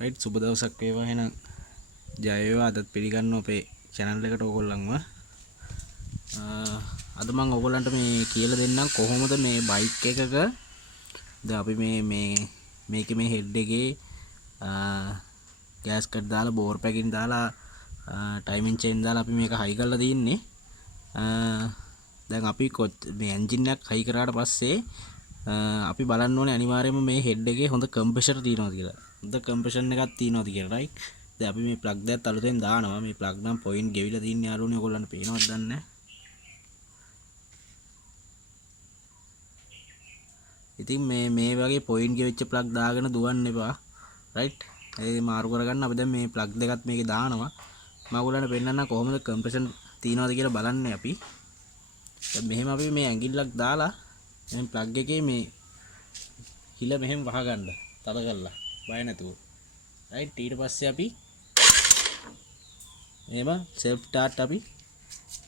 Right සුබ දවසක් වේවා. එහෙනම් ජය වේවා. අදත් පිළිගන්න අපේ channel එකට ඕගොල්ලන්ව. අද මම ඕගොල්ලන්ට මේ කියලා දෙන්නම් කොහොමද මේ බයික් එකක දැන් අපි මේකේ මේ හෙඩ් එකේ ගෑස් කට් දාලා බෝර් පැකින් දාලා ටයිමින් චේන් දාලා අපි මේක හයි කරලා තින්නේ. දැන් අපි මේ එන්ජින් එක හයි කරාට පස්සේ අපි බලන්න ඕනේ අනිවාර්යයෙන්ම මේ හෙඩ් එකේ හොඳ කම්ප්‍රෙෂර් තියෙනවද කියලා. හොඳ කම්ප්‍රෙෂන් එකක් තියෙනවද කියලා රයිට්. දැන් අපි මේ ප්ලග් එකත් අලුතෙන් දානවා. මේ ප්ලග් නම් පොයින්ට් ගෙවිලා තින්නේ යාළුවනේ. ඔයගොල්ලන්ට පේනවද දන්නේ නැහැ. ඉතින් මේ වගේ පොයින්ට් ගෙවිච්ච ප්ලග් දාගෙන දුවන්න එපා. රයිට්. ඒ මාරු කරගන්න අපි දැන් මේ ප්ලග් දෙකත් මේකේ දානවා. මම ඔයගොල්ලන්ට පෙන්නන්න කොහොමද කම්ප්‍රෙෂන් තියෙනවද කියලා බලන්නේ අපි. දැන් මෙහෙම අපි මේ ඇඟිල්ලක් දාලා දැන් ප්ලග් එකේ මේ හිල මෙහෙම වහගන්න තද කරලා බය නැතුව. රයිට්. ඊට පස්සේ අපි එහෙම සෙල්ෆ් ස්ටාර්ට් අපි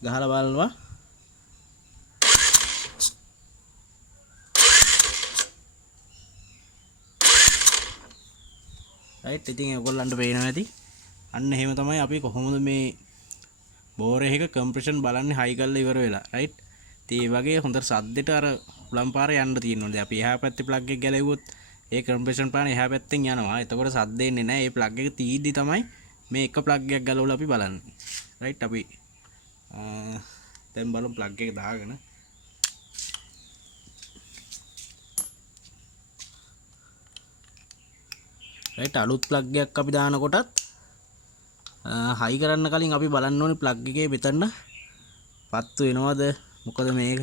ගහලා බලනවා. රයිට්. ඉතින් ඔයගොල්ලන්ට පේනවා ඇති. අන්න එහෙම තමයි අපි කොහොමද මේ බෝර් එකක කම්ප්‍රෙෂන් බලන්නේ හයි කරලා ඉවර වෙලා. රයිට්. ඉතින් මේ වගේ හොඳ සද්දෙට අර උලම් පාරේ යන්න තියෙනවා. දැන් අපි එහා පැත්තේ ප්ලග් එක ගැලෙව්වොත් ඒ කම්ප්‍රෙෂන් පාන එහා පැත්තෙන් යනවා. එතකොට සද්ද එන්නේ නැහැ. මේ ප්ලග් එක තීද්දි තමයි මේ එක ප්ලග් එකක් ගලවලා අපි බලන්නේ. රයිට්. අපි දැන් බලමු ප්ලග් එක දාගෙන. රයිට්. අලුත් ප්ලග් එකක් අපි දානකොටත් හයි කරන්න කලින් අපි බලන්න ඕනේ ප්ලග් එකේ මෙතන පත්තු වෙනවද? මොකද මේක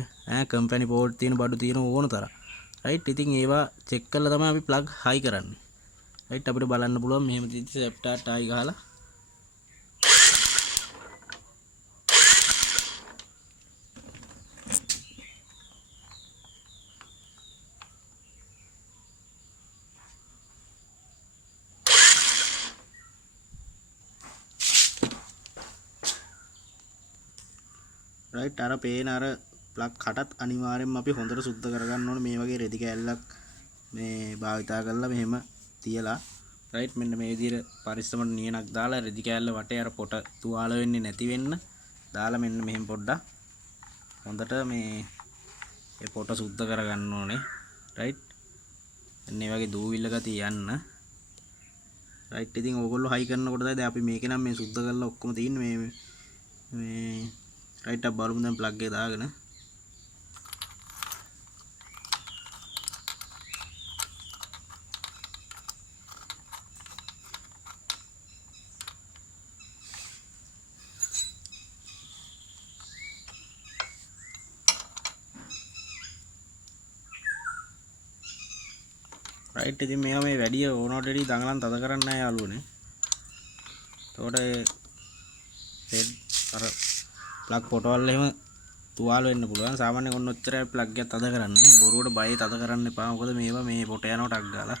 කම්පැනි පෝර්ට් තියෙන බඩු තියෙන ඕන තරම්. රයිට්. ඉතින් ඒවා චෙක් කරලා තමයි අපි ප්ලග් හයි කරන්නේ. රයිට්. අපිට බලන්න පුළුවන් මෙහෙම තියදී සෙල්ෆ් ස්ටාර්ට් ආයි ගහලා රයිට්. අර පේන අර ප්ලග් කටත් අනිවාර්යෙන්ම අපි හොඳට සුද්ධ කරගන්න ඕනේ. මේ වගේ රෙදි කෑල්ලක් මේ භාවිතා කරලා මෙහෙම තියලා රයිට්. මෙන්න මේ විදිහට පරිස්සමට නියනක් දාලා රෙදි කෑල්ල වටේ අර පොට තුවාල වෙන්නේ නැති වෙන්න දාලා මෙන්න මෙහෙම පොඩ්ඩක් හොඳට මේ පොට සුද්ධ කරගන්න ඕනේ. රයිට්. එන්න මේ වගේ දූවිල්ල ගතිය යන්න. රයිට්. ඉතින් ඕගොල්ලෝ හයි කරනකොට දැන් අපි මේක නම් මේ සුද්ධ කරලා ඔක්කොම තින්නේ මේ රයිට්. අප බලමු දැන් ප්ලග් එක දාගෙන. රයිට්. ඉතින් මේවා මේ වැඩි ඕනට වැඩි දඟලන් තද කරන්න නැහැ යාළුවනේ. එතකොට අර ප්ලග් පොටවල් එහෙම තුවාල වෙන්න පුළුවන්. සාමාන්‍යයෙන් ඔන්න ඔච්චරයි ප්ලග් එක තද කරන්නේ. බොරුවට බය තද කරන්න එපා. මොකද මේවා මේ පොට යනවා ටක් ගාලා.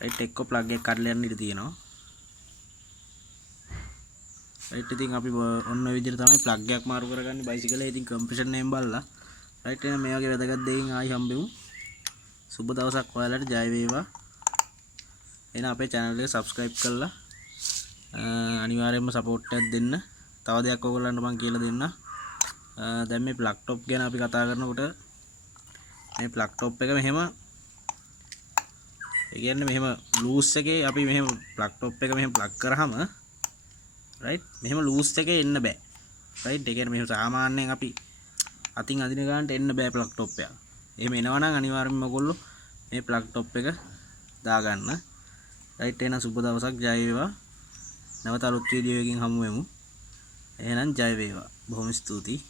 රයිට්. එක්ක ප්ලග් එක කඩලා යන්න ඉඩ තියෙනවා. රයිට්. ඉතින් අපි ඔන්න ඔය විදිහට තමයි ප්ලග් එකක් මාරු කරගන්නේ බයිසිකලේ. ඉතින් කම්ප්‍රෙෂන් එකෙන් බලලා රයිට්. එහෙනම් මේ වගේ වැදගත් දෙයකින් ආයි හම්බෙමු. සුබ දවසක් ඔයාලට. ජය වේවා. එහෙනම් අපේ channel එක subscribe කරලා අනිවාර්යයෙන්ම support එකක් දෙන්න. තව දෙයක් ඔයගොල්ලන්ට මම කියලා දෙන්න. දැන් මේ ප්ලග් টොප් ගැන අපි කතා කරනකොට මේ ප්ලග් টොප් එක මෙහෙම ඒ කියන්නේ මෙහෙම ලූස් එකේ අපි මෙහෙම ප්ලග් টොප් එක මෙහෙම ප්ලග් කරාම රයිට් මෙහෙම ලූස් එකේ එන්න බෑ. රයිට්. ඒ කියන්නේ මෙහෙම සාමාන්‍යයෙන් අපි අතින් අදින ගන්නට එන්න බෑ ප්ලග් টොප් එක. එහෙම එනවා නම් අනිවාර්යයෙන්ම ඔයගොල්ලෝ මේ ප්ලග් টොප් එක දාගන්න. රයිට්. එහෙනම් සුබ දවසක්. ජය වේවා. නැවත අලුත් වීඩියෝ එකකින් හමු වෙමු. එහෙනම් ජය වේවා. බොහොම ස්තුතියි.